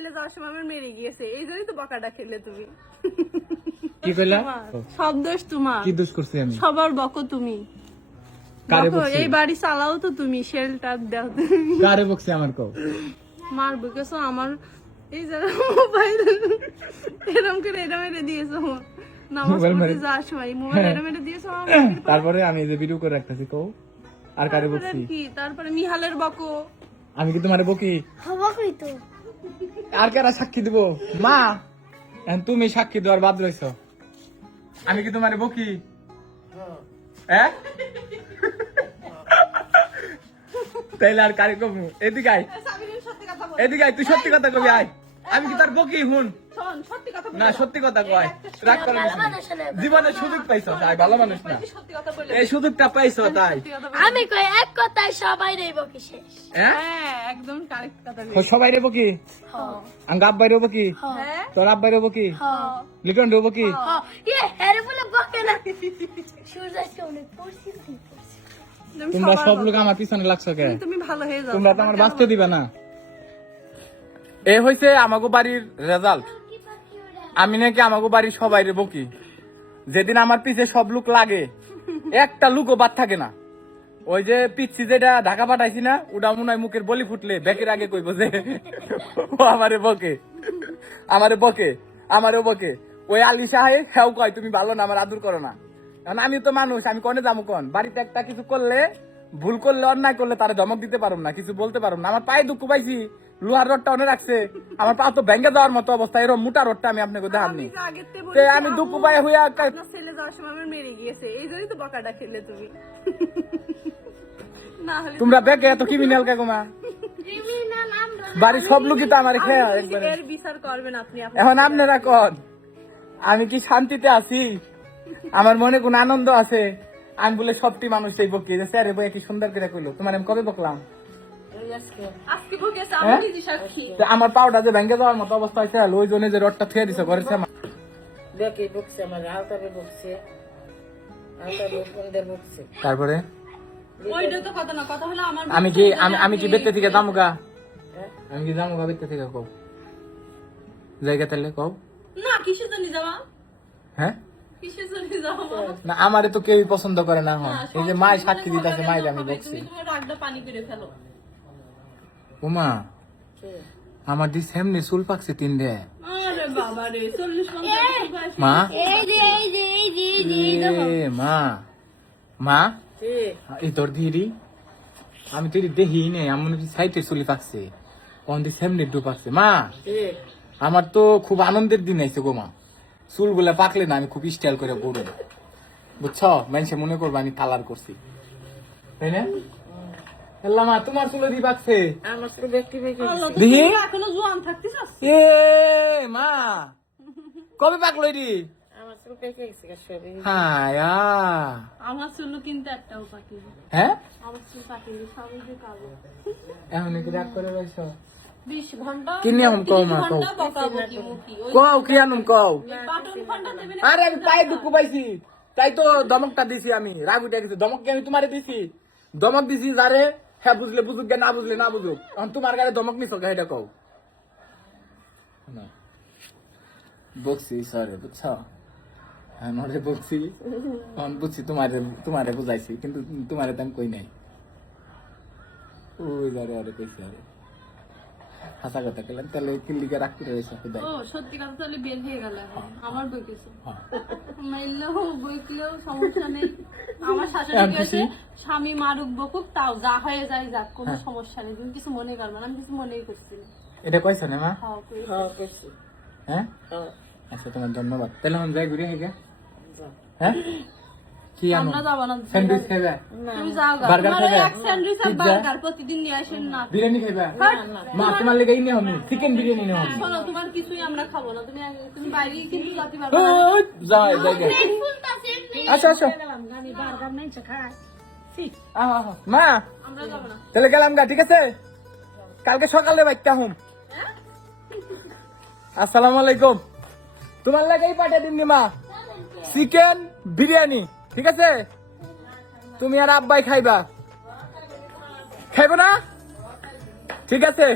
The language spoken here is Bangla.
ছেলে যাওয়ার সময় আমার মেরে গিয়েছে, এই জন্যই তো বকাটা খেলে তুমি। কি কইলা? সব দোষ তোমার। কি দোষ করছি আমি? সবার বকো তুমি। কারে বকো, বকছি? এই বাড়ি চালাও তো তুমি, শেলটার দাও তুমি। কারে বকছি আমার কও? মার বকেছো আমার, এই যে মোবাইল এরম করে এরম এনে দিয়েছো নামাজ পড়তে যাওয়ার সময়, মোবাইল এরম এনে দিয়েছো আমার। তারপরে আমি এই যে ভিডিও করে রাখতেছি কও। আর কারে বকছি? কি তারপরে মিহালের বকো। আমি কি তোমারে বকি? বকই তো। আর কারা সাক্ষী দিব? মা, এখন তুমি সাক্ষী দেওয়ার বাদ রইছো। আমি কি তোমারে বকি? হ্যাঁ? তাইলে আর কারে কমু? এদিকে আয়, এদিকে আয়, তুই সত্যি কথা কবি আয়। আমি কি তার বকি? হুন না, সত্যি কথা কয়, রাগ করে জীবনে সুযোগ পাইছো, তাই ভালো মানুষ না, এই সুযোগটা পাইছো তাই। আমি কই এক কথায় সবাই রে বকি শেষ। হ্যাঁ একদম কারেক্ট কথা বলেছো। সবাই রে বকি? আঙ্গা আব্বাই রে বকি? হ্যাঁ তোর আব্বাই রে বকি? লিটন রে বকি? ইয়ে হেরে বলে বকে না। সূর্য আজকে অনেক পরিস্থিতি। তোমরা সব লোক আমার পিছনে লাগছো কে? তুমি ভালো হয়ে যাও। তোমরা তো আমার বাঁচতে দিবা না। এ হইছে আমাগো বাড়ির রেজাল্ট। আমি নাকি আমাগো বাড়ির সবাই রে বকি। যেদিন আমার পিছে সব লোক লাগে, একটা লুকও বাদ থাকে না। ওই যে পিচ্ছি যেটা ঢাকা পাঠাইছি না, ওটা মনে হয় মুখের বলি ফুটলে ব্যাকের আগে কইব যে ও আমারে বকে, আমারে বকে, আমারও বকে। ওই আলী সাহে হেও কয় তুমি ভালো না, আমার আদর করো না। কারণ আমি তো মানুষ, আমি কনে যাবো কোন? বাড়িতে একটা কিছু করলে, ভুল করলে, অন্যায় করলে তারা ধমক দিতে পারো না, কিছু বলতে পারো না। আমার পায়ে দুঃখ পাইছি, লোহার রডটা অনে রাখছে, আমার পা তো ভেঙে যাওয়ার মতো অবস্থা, এরকম মোটা রডটা আমি আপনাকে দেখাননি। আমি দুঃখ পাই হইয়া ছেলে যাওয়ার সময় আমার মেরে গিয়েছে, এই জন্যই তো বকাটা খেলে তুমি। না হলে তোমরা বেকে এত ক্রিমিনাল কে গোমা? বাড়ির সব লোকই তো আমার খেয়ে একবারে। এর বিচার করবেন আপনি। এখন আপনারা কন, আমি কি শান্তিতে আছি? আমার মনে কোন আনন্দ আছে? আমি বলে সবটি মানুষ এই বকি যে স্যার বই কি সুন্দর করে কইলো, তোমার আমি কবে বকলাম? আজকে বকেছে, আমি নিজে সাক্ষী। তো আমার পাউডা যে ভেঙে যাওয়ার মতো অবস্থা হয়েছে, ওই জন্য যে রডটা থুয়ে দিছে ঘরের সামনে। বেকে বকছে, আমার আলতাবে বকছে, আলতাবে বন্ধের বকছে। তারপরে ওইটা তো কথা না, কথা হলো আমার আমি কি বেতে থেকে দামুগা? আমি কি দামুগা বেতে থেকে কও? জায়গা তাহলে কও না, কিসের জন্য যাওয়া? হ্যাঁ কিসের জন্য যাওয়া? না, আমারে তো কেউই পছন্দ করে না। হ্যাঁ, এই যে মায় সাক্ষী দিতেছে, মায়ের আমি বকছি। তুমি তোমার রাগটা পানি করে ফেলো। উমা, আমার দি সেমনি চুল পাকছে 3 দে। আরে বাবা রে, 40-50 বয়স। মা, এই যে এই যে এই যে এই যে এ মা, মা, এই তোর দিদি, আমি তো দেখি নে, আমার সাইডে চুলি পাকছে, কোন দি সেমনি ডু পাকছে। মা, আমার তো খুব আনন্দের দিন আইছে গো মা। চুলগুলা পাকলে না আমি খুব স্টাইল করে পড়ব, বুঝছ? মানুষে মনে করবো আমি কালার করছি, তাই না? আল্লাহ মা, তোমার চুলে দি পাকছে। আমার শুধু ব্যক্তি বেঁকে দেখি, এখনো জোয়ান থাকতিস? এ মা, কবে পাকলো এটি? আমার শুধু বেঁকে গেছে সবই। হায়া, আমার চুল কিন্তু একটাও পাকি। হ্যাঁ, আমার চুল পাকিনি, সবই যে কালো। এখন কি রাগ করে রয়েছো? 20 ঘন্টা কি নিয়ম কও মা, কও, বকাবকি মুখি। ওই কও কি আনুম কও। বাটন ফান্ডা দেবে না। আরে আমি পায়ে দুঃখ পাইছি, তাই তো দমকটা দিছি আমি, রাগ উঠে গেছে। দমক কি আমি তোমারে দিছি? দমক দিছি যারে, হ্যাঁ বুঝলে বুঝুক গে, না বুঝলে না বুঝুক। এখন তোমার গায়ে দমক নিছ গে, এটা কও না। বকছি সরে, বুঝছ? হ্যাঁ নরে বকছি, এখন বুঝছি তোমারে বুঝাইছি, কিন্তু তোমারে তো আমি কই নাই। ওই যারে আরে কইছি, আরে হাসা কথা কেলাম, তাহলে কিল্লিকে রাগ করে রয়েছে। ও সত্যি কথা, তাহলে বের হয়ে গেল। আমার বকেছে, মাইলেও বইকলেও সমস্যা নেই। আমার শাশুড়ি গেছে, স্বামী মারুক বকুক, তাও যা হয়ে যায় যাক, কোনো সমস্যা নেই। তুমি কিছু মনে করবে না, আমি কিছু মনেই করছি না। এটা কইছ না মা? হ্যাঁ, কই। হ্যাঁ করছি। হ্যাঁ, হ্যাঁ আচ্ছা তোমার ধন্যবাদ। তাহলে আমি যাই ঘুরে হেগে। হ্যাঁ, কি আনো? আমরা যাবো না। স্যান্ডউইচ খাইবা? তুমি যাও গা। বার্গার তোমার খাইবা? এক স্যান্ডউইচ আর পিৎজা? বার্গার প্রতিদিন নিয়ে আসেন না। বিরিয়ানি খাইবা? মা তোমার লেগে ইনে আমি চিকেন বিরিয়ানি নিয়ে আমি। শোনো, তোমার কিছুই আমরা খাবো না। তুমি বাইরেই কিন্তু যাতে পারবে না। যাই যাই। আচ্ছা আচ্ছা, আমি বারবার নাই খাই। মা আমরা যাবো না। তাহলে গেলাম গা, ঠিক আছে? কালকে সকালে বাইকটা হুম। আসসালামু আলাইকুম। তোমার লাগেই পাঠিয়ে দিন মা, চিকেন বিরিয়ানি, ঠিক আছে? তুমি আর আব্বাই খাইবা, খাইবো না? ঠিক আছে।